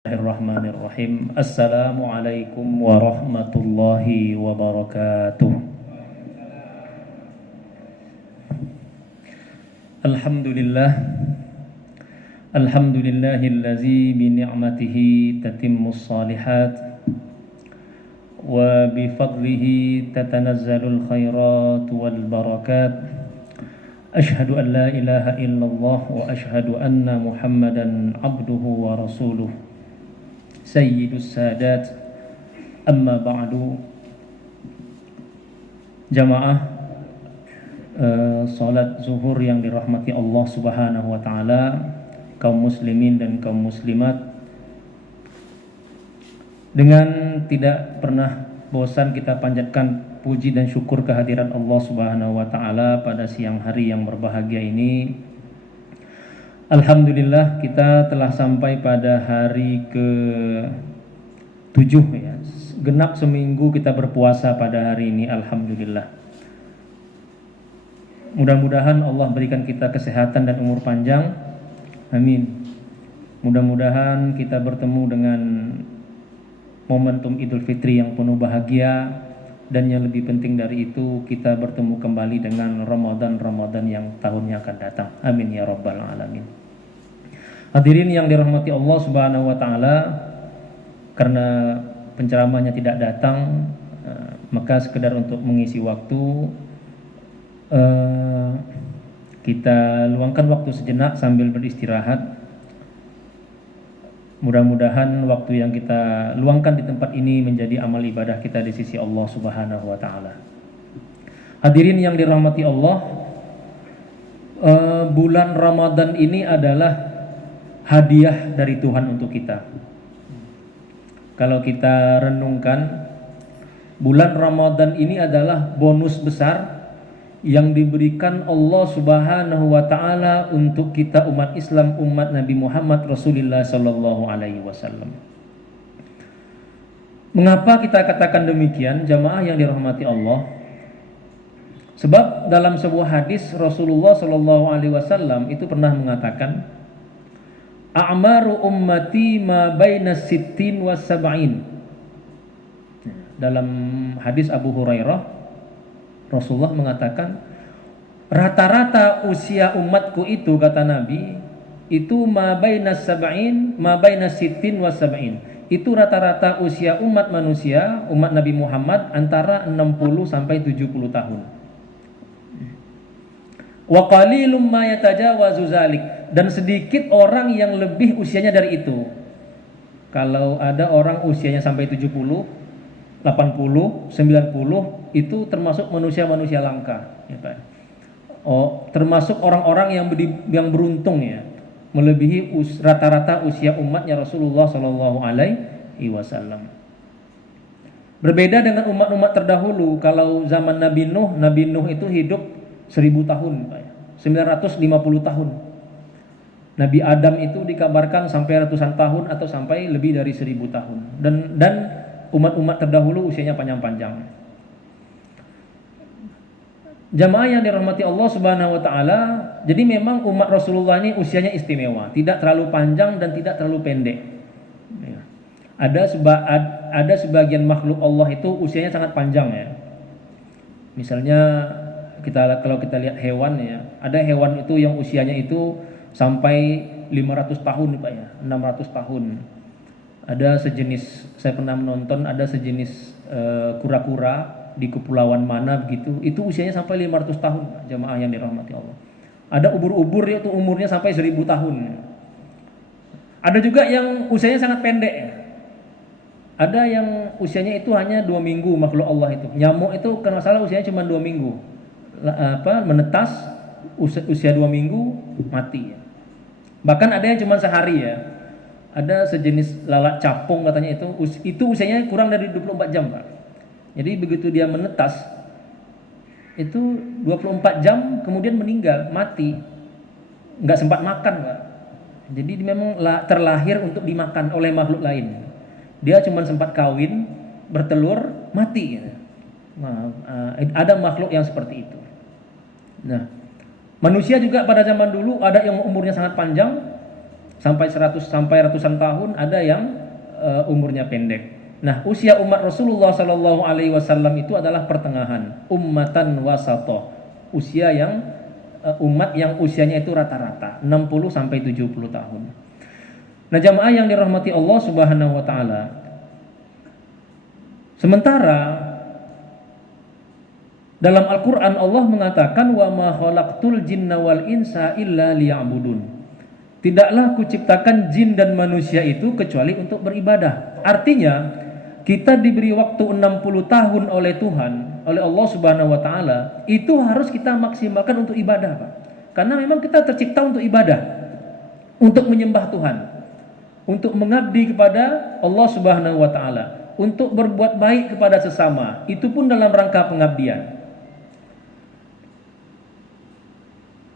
Bismillahirrahmanirrahim. Assalamualaikum warahmatullahi wabarakatuh. Alhamdulillah. Alhamdulillahillazi bi ni'matihi tatimmus shalihat wa bi fadlihi tatanazzalul khairat wal barakat. Ashhadu an la ilaha illallah wa ashhadu anna Muhammadan abduhu wa rasuluh. Sayyidus Sadat. Amma ba'du. Jamaah salat zuhur yang dirahmati Allah Subhanahu wa taala, kaum muslimin dan kaum muslimat, dengan tidak pernah bosan kita panjatkan puji dan syukur kehadiran Allah Subhanahu wa taala pada siang hari yang berbahagia ini. Alhamdulillah, kita telah sampai pada hari ke-7 ya. Genap seminggu kita berpuasa pada hari ini, alhamdulillah. Mudah-mudahan Allah berikan kita kesehatan dan umur panjang. Amin. Mudah-mudahan kita bertemu dengan momentum Idul Fitri yang penuh bahagia, dan yang lebih penting dari itu, kita bertemu kembali dengan Ramadan yang tahunnya akan datang. Amin ya rabbal alamin. Hadirin yang dirahmati Allah Subhanahu wa taala, karena penceramahnya tidak datang, maka sekedar untuk mengisi waktu, kita luangkan waktu sejenak sambil beristirahat. Mudah-mudahan waktu yang kita luangkan di tempat ini menjadi amal ibadah kita di sisi Allah Subhanahu wa taala. Hadirin yang dirahmati Allah, bulan Ramadan ini adalah hadiah dari Tuhan untuk kita. Kalau kita renungkan, bulan Ramadan ini adalah bonus besar yang diberikan Allah Subhanahu wa taala untuk kita umat Islam, umat Nabi Muhammad Rasulullah sallallahu alaihi wasallam. Mengapa kita katakan demikian, jamaah yang dirahmati Allah? Sebab dalam sebuah hadis Rasulullah sallallahu alaihi wasallam itu pernah mengatakan, a'maru ummati ma baina sittin wa sab'in. Dalam hadis Abu Hurairah, Rasulullah mengatakan, rata-rata usia umatku itu, kata Nabi, itu ma baina sab'in, ma baina sittin wa sab'in. Itu rata-rata usia umat manusia, umat Nabi Muhammad, antara 60 sampai 70 tahun. Wa qalilum ma yatajawazu zalik, dan sedikit orang yang lebih usianya dari itu. Kalau ada orang usianya sampai 70, 80, 90, itu termasuk manusia-manusia langka, ya Pak. Termasuk orang-orang yang beruntung ya, melebihi rata-rata usia umatnya Rasulullah Shallallahu Alaihi Wasallam. Berbeda dengan umat-umat terdahulu. Kalau zaman Nabi Nuh itu hidup 1000 tahun, Pak, 950 tahun. Nabi Adam itu dikabarkan sampai ratusan tahun atau sampai lebih dari 1000 tahun. Dan umat-umat terdahulu usianya panjang-panjang. Jamaah yang dirahmati Allah Subhanahu wa taala, jadi memang umat Rasulullah ini usianya istimewa, tidak terlalu panjang dan tidak terlalu pendek. Ya. Ada sebagian makhluk Allah itu usianya sangat panjang ya. Misalnya kalau kita lihat hewan ya, ada hewan itu yang usianya itu sampai 500 tahun Pak ya, 600 tahun. Ada sejenis, saya pernah menonton, ada sejenis kura-kura di kepulauan mana begitu, itu usianya sampai 500 tahun, jamaah yang dirahmati Allah. Ada ubur-ubur itu umurnya sampai 1000 tahun. Ada juga yang usianya sangat pendek. Ada yang usianya itu hanya 2 minggu makhluk Allah itu. Nyamuk itu kalau salah usianya cuma 2 minggu. Menetas usia 2 minggu mati. Bahkan ada yang cuma sehari ya. Ada sejenis lalat capung katanya itu usianya kurang dari 24 jam Pak. Jadi begitu dia menetas itu 24 jam kemudian meninggal, mati. Nggak sempat makan Pak. Jadi memang terlahir untuk dimakan oleh makhluk lain. Dia cuma sempat kawin, bertelur, mati. Nah, ada makhluk yang seperti itu. Nah, manusia juga pada zaman dulu ada yang umurnya sangat panjang, sampai 100 sampai ratusan tahun, ada yang umurnya pendek. Nah, usia umat Rasulullah Shallallahu Alaihi Wasallam itu adalah pertengahan, ummatan wasatoh, usia yang umat yang usianya itu rata-rata 60 sampai 70 tahun. Nah, jamaah yang dirahmati Allah Subhanahu wa taala. Sementara dalam Al-Qur'an Allah mengatakan wa ma khalaqtul jinna wal insa illa liya'budun. Tidaklah kuciptakan jin dan manusia itu kecuali untuk beribadah. Artinya, kita diberi waktu 60 tahun oleh Tuhan, oleh Allah Subhanahu wa taala, itu harus kita maksimalkan untuk ibadah, Pak. Karena memang kita tercipta untuk ibadah, untuk menyembah Tuhan, untuk mengabdi kepada Allah Subhanahu wa taala, untuk berbuat baik kepada sesama, itu pun dalam rangka pengabdian.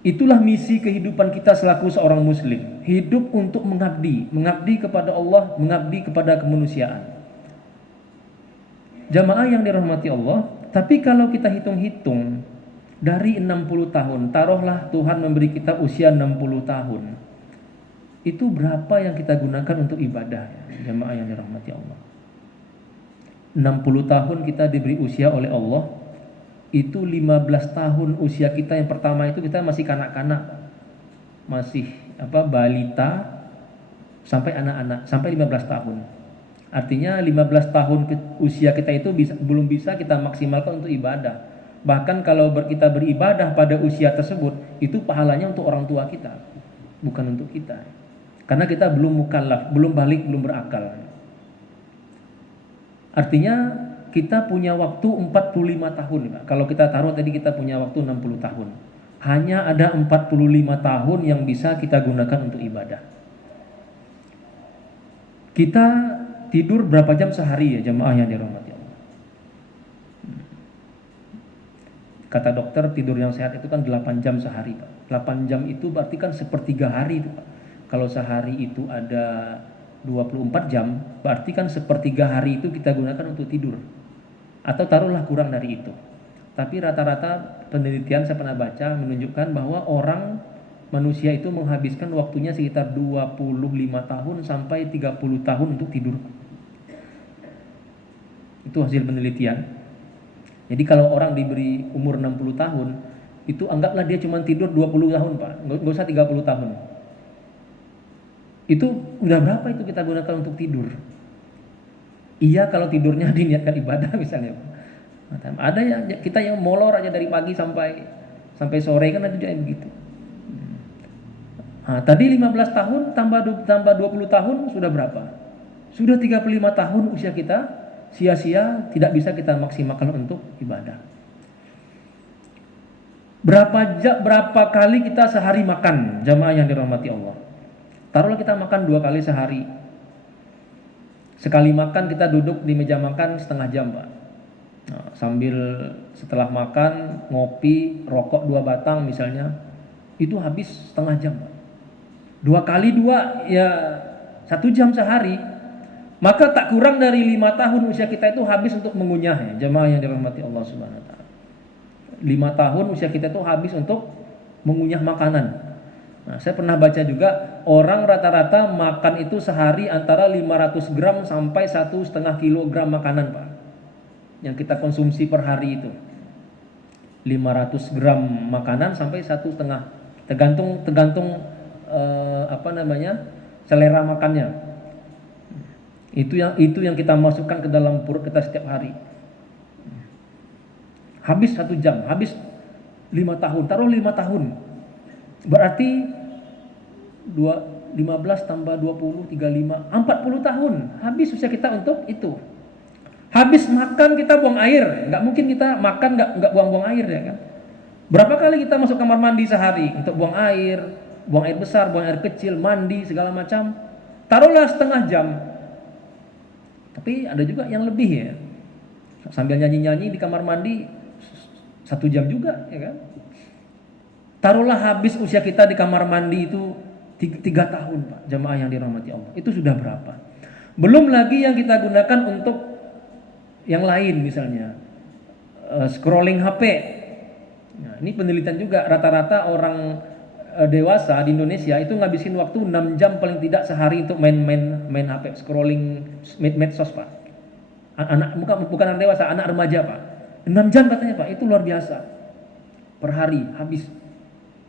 Itulah misi kehidupan kita selaku seorang muslim, hidup untuk mengabdi kepada Allah, mengabdi kepada kemanusiaan. Jamaah yang dirahmati Allah, tapi kalau kita hitung-hitung dari 60 tahun, taruhlah Tuhan memberi kita usia 60 tahun. Itu berapa yang kita gunakan untuk ibadah, jamaah yang dirahmati Allah? 60 tahun kita diberi usia oleh Allah. Itu 15 tahun usia kita yang pertama itu kita masih kanak-kanak, masih balita sampai anak-anak, sampai 15 tahun. Artinya 15 tahun usia kita itu belum bisa kita maksimalkan untuk ibadah. Bahkan kalau kita beribadah pada usia tersebut, itu pahalanya untuk orang tua kita, bukan untuk kita. Karena kita belum mukallaf, belum balik, belum berakal. Artinya kita punya waktu 45 tahun. Kalau kita taruh tadi kita punya waktu 60 tahun. Hanya ada 45 tahun yang bisa kita gunakan untuk ibadah. Kita tidur berapa jam sehari ya jamaah yang dirahmati Allah? Kata dokter tidur yang sehat itu kan 8 jam sehari, Pak. 8 jam itu berarti kan sepertiga hari itu, Pak. Kalau sehari itu ada 24 jam, berarti kan sepertiga hari itu kita gunakan untuk tidur. Atau taruhlah kurang dari itu. Tapi rata-rata penelitian saya pernah baca menunjukkan bahwa manusia itu menghabiskan waktunya sekitar 25 tahun sampai 30 tahun untuk tidur. Itu hasil penelitian. Jadi kalau orang diberi umur 60 tahun, itu anggaplah dia cuma tidur 20 tahun, Pak. Nggak usah 30 tahun. Itu udah berapa itu kita gunakan untuk tidur? Iya kalau tidurnya diniatkan ibadah misalnya. Ada ya kita yang molor aja dari pagi sampai sore kan ada juga yang begitu. Nah, tadi 15 tahun tambah 20 tahun sudah berapa? Sudah 35 tahun usia kita sia-sia, tidak bisa kita maksimalkan untuk ibadah. Berapa kali kita sehari makan, jamaah yang dirahmati Allah? Taruhlah kita makan 2 kali sehari. Sekali makan kita duduk di meja makan setengah jam, Pak. Nah, sambil setelah makan ngopi, rokok 2 batang misalnya, itu habis setengah jam, Pak. 2 kali 2 ya 1 jam sehari. Maka tak kurang dari 5 tahun usia kita itu habis untuk mengunyah ya, jemaah yang dirahmati Allah Subhanahu wa taala. 5 tahun usia kita itu habis untuk mengunyah makanan. Nah, saya pernah baca juga orang rata-rata makan itu sehari antara 500 gram sampai 1,5 kilogram makanan, Pak. Yang kita konsumsi per hari itu 500 gram makanan sampai 1,5, tergantung selera makannya. Itu yang kita masukkan ke dalam perut kita setiap hari. Habis 1 jam, habis 5 tahun, taruh 5 tahun. Berarti 15 tambah 20, 35, 40 tahun habis usia kita untuk itu. Habis makan kita buang air, nggak mungkin kita makan nggak buang-buang air ya kan. Berapa kali kita masuk kamar mandi sehari untuk buang air besar, buang air kecil, mandi segala macam. Taruhlah setengah jam. Tapi ada juga yang lebih ya. Sambil nyanyi-nyanyi di kamar mandi 1 jam juga ya kan. Taruhlah habis usia kita di kamar mandi itu 3 tahun, Pak, jemaah yang dirahmati Allah. Itu sudah berapa? Belum lagi yang kita gunakan untuk yang lain misalnya scrolling HP. Nah, ini penelitian juga rata-rata orang dewasa di Indonesia itu ngabisin waktu 6 jam paling tidak sehari untuk main HP, scrolling medsos, Pak. Anak bukan anak dewasa, anak remaja, Pak. 6 jam katanya, Pak. Itu luar biasa. Per hari habis.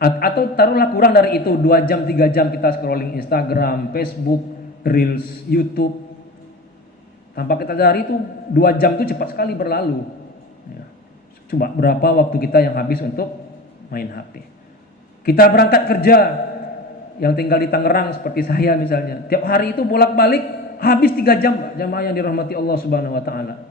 Atau taruhlah kurang dari itu, 2 jam 3 jam kita scrolling Instagram, Facebook, Reels, YouTube. Tanpa kita sadari itu 2 jam itu cepat sekali berlalu. Ya. Coba berapa waktu kita yang habis untuk main HP. Kita berangkat kerja, yang tinggal di Tangerang seperti saya misalnya, tiap hari itu bolak-balik habis 3 jam, Pak. Jamaah yang dirahmati Allah Subhanahu wa taala.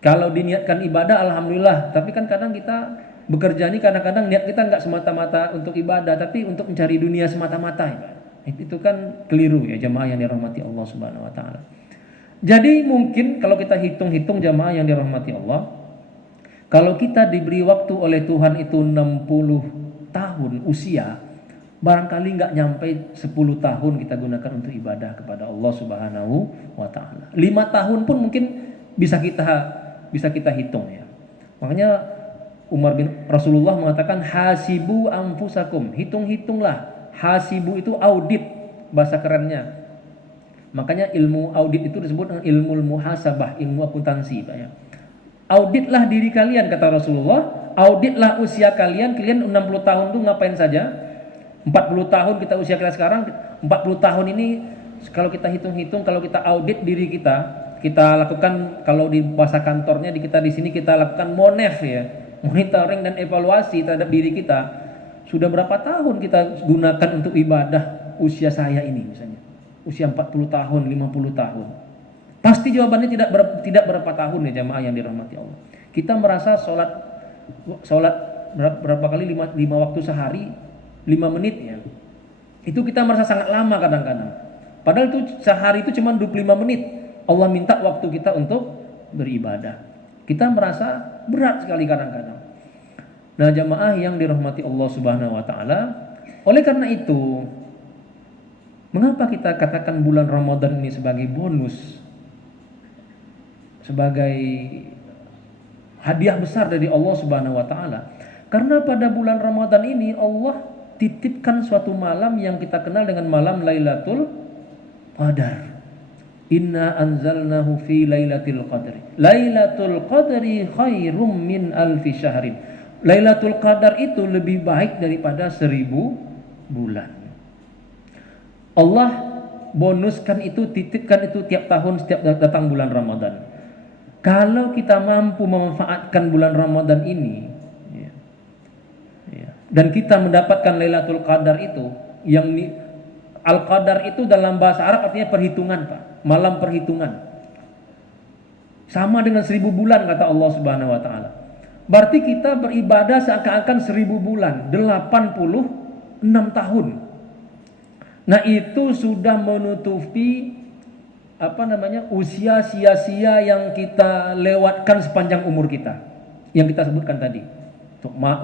Kalau diniatkan ibadah alhamdulillah, tapi kan kadang kita bekerja ini kadang-kadang niat kita nggak semata-mata untuk ibadah, tapi untuk mencari dunia semata-mata, ya. Itu kan keliru ya jamaah yang dirahmati Allah Subhanahu wa taala. Jadi mungkin kalau kita hitung-hitung jamaah yang dirahmati Allah, kalau kita diberi waktu oleh Tuhan itu 60 tahun usia, barangkali nggak nyampe 10 tahun kita gunakan untuk ibadah kepada Allah Subhanahu wa taala. 5 tahun pun mungkin bisa kita hitung ya. Makanya Rasulullah mengatakan hasibu anfusakum, hitung-hitunglah. Hasibu itu audit bahasa kerennya. Makanya ilmu audit itu disebut dengan ilmu muhasabah, ilmu akuntansi, Pak ya. Auditlah diri kalian kata Rasulullah, auditlah usia kalian 60 tahun itu ngapain saja? 40 tahun kita usia kita sekarang, 40 tahun ini kalau kita hitung-hitung, kalau kita audit diri kita lakukan, kalau di bahasa kantornya kita di sini kita lakukan monef ya, monitoring dan evaluasi terhadap diri kita. Sudah berapa tahun kita gunakan untuk ibadah usia saya ini misalnya? Usia 40 tahun, 50 tahun. Pasti jawabannya tidak berapa tahun ya jamaah yang dirahmati Allah. Kita merasa sholat berapa kali 5 waktu sehari 5 menit ya. Itu kita merasa sangat lama kadang-kadang. Padahal itu sehari itu cuma 25 menit. Allah minta waktu kita untuk beribadah. Kita merasa berat sekali kadang-kadang. Nah, jamaah yang dirahmati Allah Subhanahu wa taala, oleh karena itu mengapa kita katakan bulan Ramadan ini sebagai bonus, sebagai hadiah besar dari Allah Subhanahu wa taala? Karena pada bulan Ramadan ini Allah titipkan suatu malam yang kita kenal dengan malam Lailatul Qadar. Inna anzalnahu fi Lailatul Qadri. Lailatul Qadri khairum min alfi syahrin. Lailatul Qadar itu lebih baik daripada 1000 bulan. Allah bonuskan itu, titipkan itu tiap tahun setiap datang bulan Ramadan. Kalau kita mampu memanfaatkan bulan Ramadan ini dan kita mendapatkan Lailatul Qadar itu, yang Al-Qadar itu dalam bahasa Arab artinya perhitungan, Pak. Malam perhitungan. Sama dengan 1000 bulan kata Allah Subhanahu wa taala. Berarti kita beribadah seakan-akan 1000 bulan, 86 tahun. Nah, itu sudah menutupi usia sia-sia yang kita lewatkan sepanjang umur kita. Yang kita sebutkan tadi.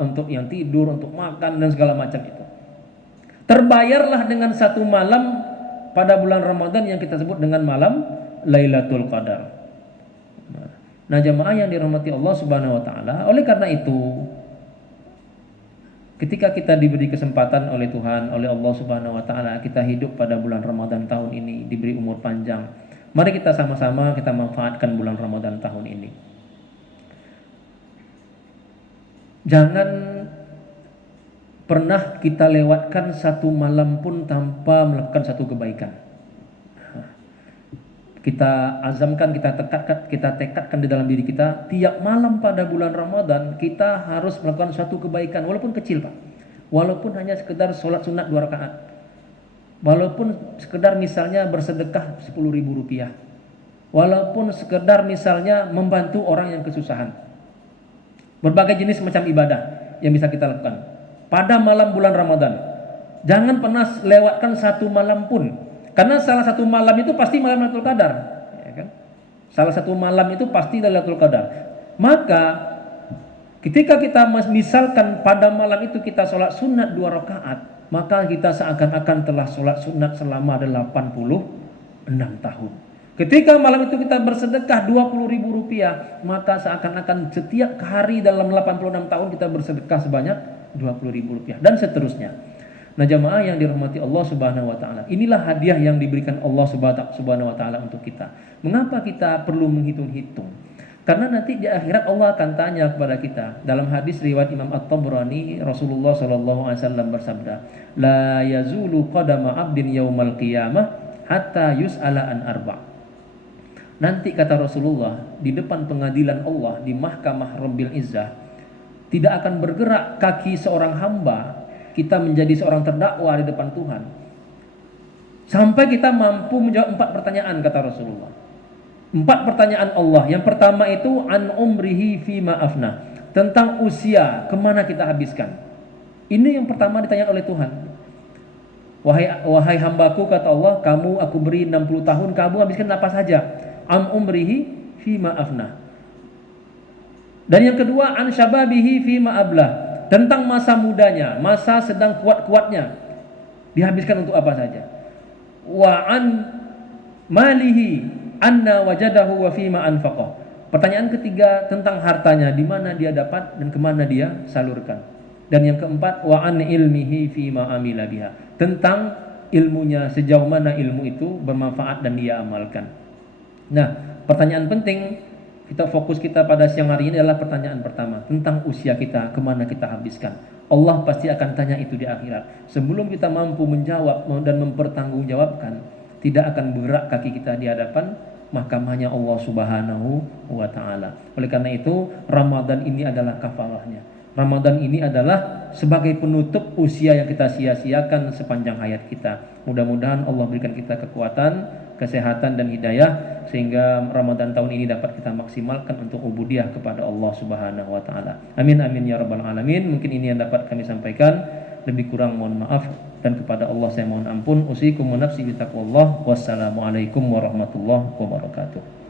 Untuk yang tidur, untuk makan dan segala macam itu. Terbayarlah dengan satu malam pada bulan Ramadan yang kita sebut dengan malam Lailatul Qadar. Nah, jamaah yang dirahmati Allah Subhanahu wa taala, oleh karena itu ketika kita diberi kesempatan oleh Tuhan, oleh Allah Subhanahu wa taala, kita hidup pada bulan Ramadan tahun ini, diberi umur panjang. Mari kita sama-sama kita manfaatkan bulan Ramadan tahun ini. Jangan pernah kita lewatkan satu malam pun tanpa melakukan satu kebaikan. Kita azamkan, kita tekadkan di dalam diri kita, tiap malam pada bulan Ramadan kita harus melakukan suatu kebaikan, walaupun kecil, Pak. Walaupun hanya sekedar sholat sunat 2 rakaat. Walaupun sekedar misalnya bersedekah 10.000 rupiah. Walaupun sekedar misalnya membantu orang yang kesusahan. Berbagai jenis macam ibadah yang bisa kita lakukan pada malam bulan Ramadan. Jangan pernah lewatkan satu malam pun. Karena salah satu malam itu pasti malam Lailatul Qadar, ya kan? Salah satu malam itu pasti Lailatul Qadar. Maka ketika kita misalkan pada malam itu kita sholat sunat 2 rakaat, maka kita seakan-akan telah sholat sunat selama 86 tahun. Ketika malam itu kita bersedekah 20.000 rupiah, maka seakan-akan setiap hari dalam 86 tahun kita bersedekah sebanyak Rp20.000 dan seterusnya. Nah, jamaah yang dirahmati Allah Subhanahu wa taala, inilah hadiah yang diberikan Allah Subhanahu wa taala untuk kita. Mengapa kita perlu menghitung-hitung? Karena nanti di akhirat Allah akan tanya kepada kita. Dalam hadis riwayat Imam At-Tabrani, Rasulullah sallallahu alaihi wasallam bersabda, "La yazulu qadama 'abdin yaumal qiyamah hatta yus'ala an arba'." Nanti kata Rasulullah, di depan pengadilan Allah di mahkamah Rabbil Izzah, tidak akan bergerak kaki seorang hamba, kita menjadi seorang terdakwa di depan Tuhan, sampai kita mampu menjawab 4 pertanyaan kata Rasulullah. 4 pertanyaan Allah. Yang pertama itu an umrihi fima afna, tentang usia, kemana kita habiskan. Ini yang pertama ditanya oleh Tuhan. Wahai hambaku, kata Allah, kamu aku beri 60 tahun, kamu habiskan apa saja? An umrihi fima afna. Dan yang kedua an syababihi fima ablah, tentang masa mudanya, masa sedang kuat-kuatnya, dihabiskan untuk apa saja. Wa an malihi anna wajadahu wa fima anfaqah. Pertanyaan ketiga tentang hartanya, di mana dia dapat dan kemana dia salurkan. Dan yang keempat wa an ilmihi fima amila biha, tentang ilmunya, sejauh mana ilmu itu bermanfaat dan dia amalkan. Nah, pertanyaan penting kita fokus kita pada siang hari ini adalah pertanyaan pertama, tentang usia kita, kemana kita habiskan. Allah pasti akan tanya itu di akhirat. Sebelum kita mampu menjawab dan mempertanggungjawabkan, tidak akan bergerak kaki kita di hadapan mahkamahnya Allah Subhanahu wa taala. Oleh karena itu, Ramadan ini adalah kafalahnya. Ramadan ini adalah sebagai penutup usia yang kita sia-siakan sepanjang hayat kita. Mudah-mudahan Allah berikan kita kekuatan, kesehatan dan hidayah sehingga Ramadan tahun ini dapat kita maksimalkan untuk ubudiyah kepada Allah Subhanahu wa taala. Amin amin ya rabbal alamin. Mungkin ini yang dapat kami sampaikan. Lebih kurang mohon maaf, dan kepada Allah saya mohon ampun. Usikum wa nafsi bitaqwallah. Wassalamualaikum warahmatullahi wabarakatuh.